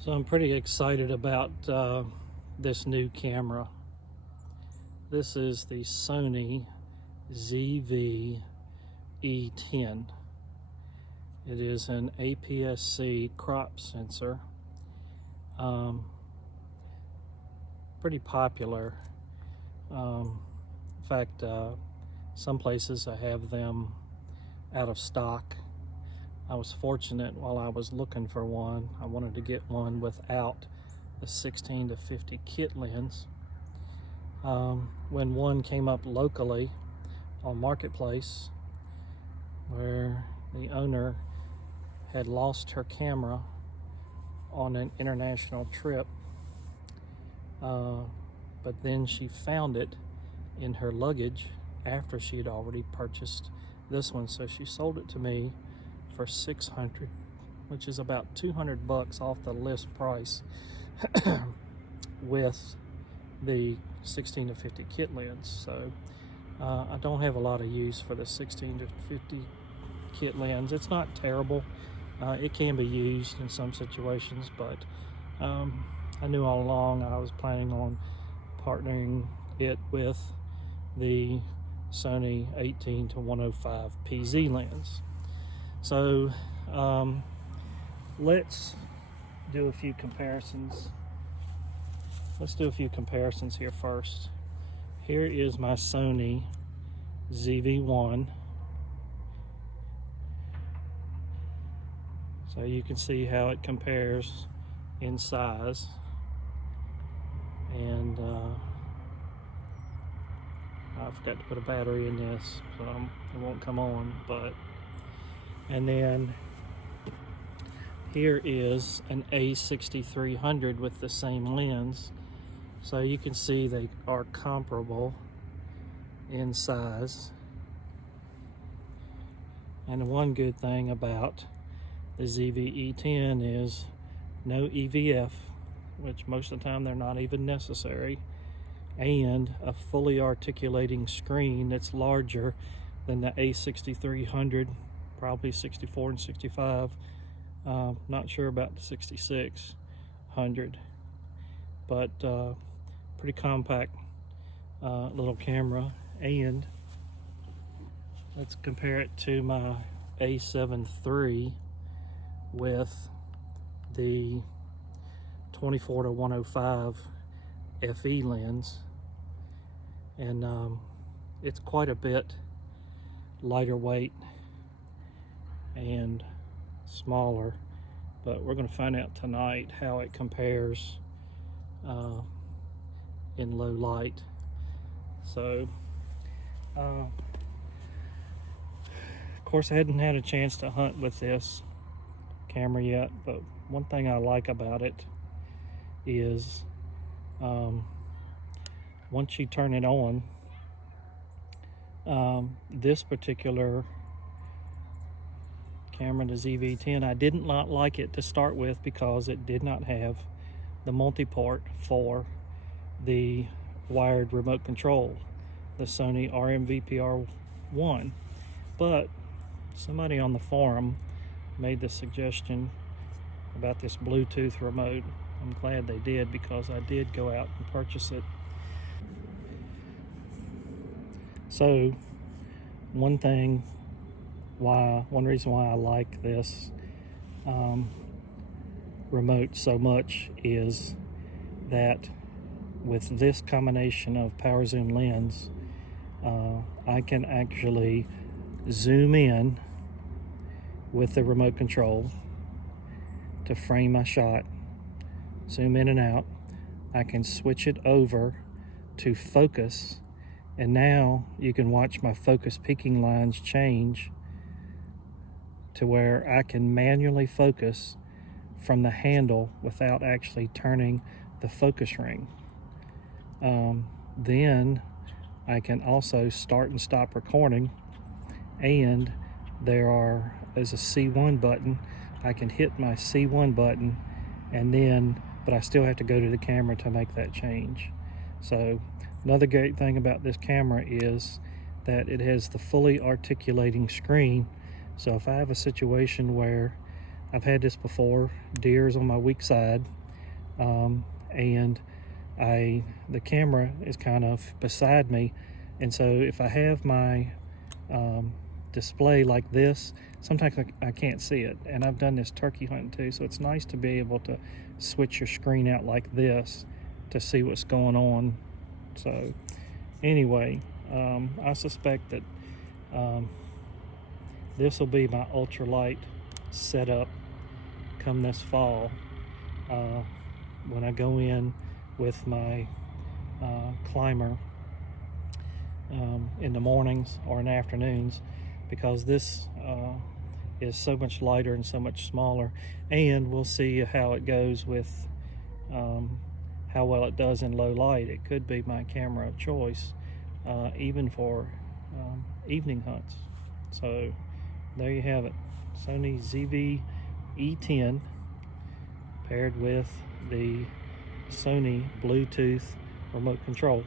So I'm pretty excited about this new camera. This is the Sony ZV E10. It is an APSC crop sensor. Pretty popular. In fact, some places I have them out of stock. I was fortunate while I was looking for one. I wanted to get one without the 16 to 50 kit lens. When one came up locally on Marketplace, where the owner had lost her camera on an international trip, but then she found it in her luggage after she had already purchased this one. So she sold it to me for $600, which is about $200 off the list price with the 16 to 50 kit lens. So I don't have a lot of use for the 16 to 50 kit lens. It's not terrible. It can be used in some situations, but I knew all along I was planning on partnering it with the Sony 18 to 105 PZ lens. So let's do a few comparisons. Let's do a few comparisons here first. Here is my Sony ZV-1. So you can see how it compares in size. And I forgot to put a battery in this, so it won't come on. And then here is an A6300 with the same lens. So you can see they are comparable in size. And one good thing about the ZV E10 is no EVF, which most of the time they're not even necessary, and a fully articulating screen that's larger than the A6300, probably 64 and 65. Not sure about the 6600, but pretty compact little camera. And let's compare it to my A7 III with the 24 to 105 FE lens, and it's quite a bit lighter weight and smaller, but we're going to find out tonight how it compares in low light. So of course I hadn't had a chance to hunt with this camera yet, but one thing I like about it is once you turn it on, this particular camera, the ZV-10, I did not like it to start with because it did not have the multi-port for the wired remote control, the Sony RM-P1BT. But somebody on the forum made the suggestion about this Bluetooth remote. I'm glad they did, because I did go out and purchase it. So one reason why I like this remote so much is that with this combination of PowerZoom lens, I can actually zoom in with the remote control to frame my shot, zoom in and out. I can switch it over to focus, and now you can watch my focus peaking lines change to where I can manually focus from the handle without actually turning the focus ring. Then I can also start and stop recording, and there's a C1 button. I can hit my C1 button, and then, but I still have to go to the camera to make that change. So another great thing about this camera is that it has the fully articulating screen. So if I have a situation where I've had this before. Deer's on my weak side, and the camera is kind of beside me, and so if I have my display like this, sometimes I can't see it. And I've done this turkey hunting too, so it's nice to be able to switch your screen out like this to see what's going on. So anyway, I suspect that this will be my ultralight setup come this fall, when I go in with my climber in the mornings or in the afternoons, because this is so much lighter and so much smaller. And we'll see how it goes with how well it does in low light. It could be my camera of choice, even for evening hunts. So there you have it, Sony ZV E10 paired with the Sony Bluetooth remote control.